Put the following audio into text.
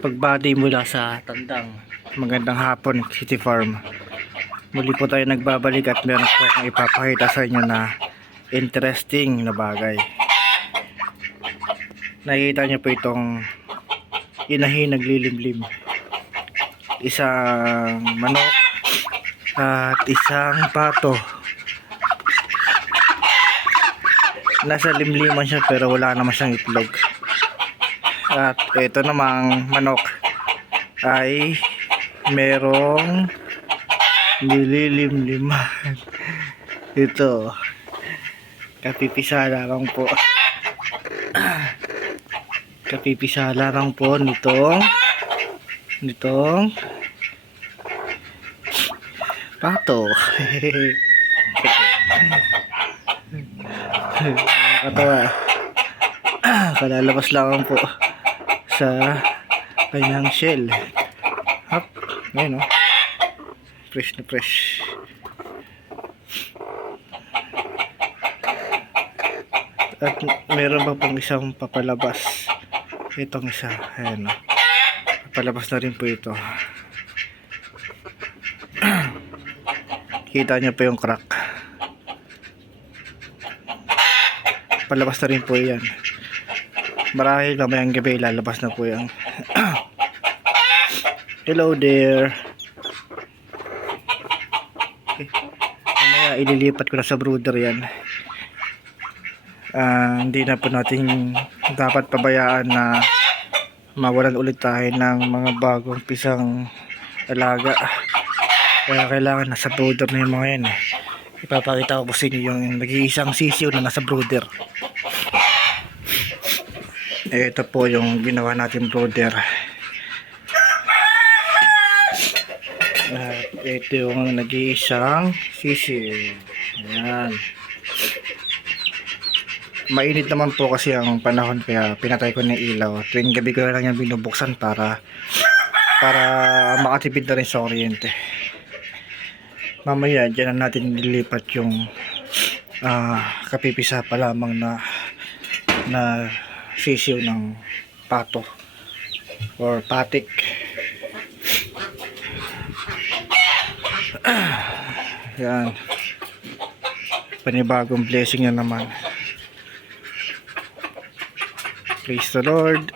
pagbati mula sa Tandang. Magandang hapon, City Farm. Muli po tayo nagbabalik at meron po akong ipapakita sa inyo na interesting na bagay. Nakikita niyo po itong inahin naglilimlim. Isang manok at isang pato. Nasa limliman siya pero wala naman siyang itlog. At ito namang manok ay merong nililimliman. Ito. Kapipisala lang po. Kapipisala lang po nitong nitong pato. Nakakatawa. Kalalabas lang po sa kanyang shell. Hop, ngayon oh. Fresh na fresh. At meron pa pang isang papalabas. Itong isa. Ayan oh. Papalabas na rin po ito. Kita niyo pa yung crack. Palabas na rin po yan. Marahil mamayang gabi lalabas na po yan. Hello there. Okay. Mamaya ililipat ko na sa brooder yan. Ah, hindi na po natin dapat pabayaan na mawalan ulit tayo ng mga bagong pisang alaga. Kaya kailangan nasa brooder na yung mga yan. eh. Ipapakita ko po sa inyo yung nag-iisang sisiw na nasa brooder. Ito po yung ginawa natin brooder. At ito yung nag-iisang sisiw. Ayan. Mainit naman po kasi ang panahon kaya pinatay ko ng ilaw. Tuwing gabi ko na lang yan binubuksan para para makatipid na rin sa kuryente. Mamaya dyan na natin nililipat yung ah, kapipisa pa lamang na na sisiw ng pato or patik. Yan. Panibagong blessing na naman. Praise the Lord.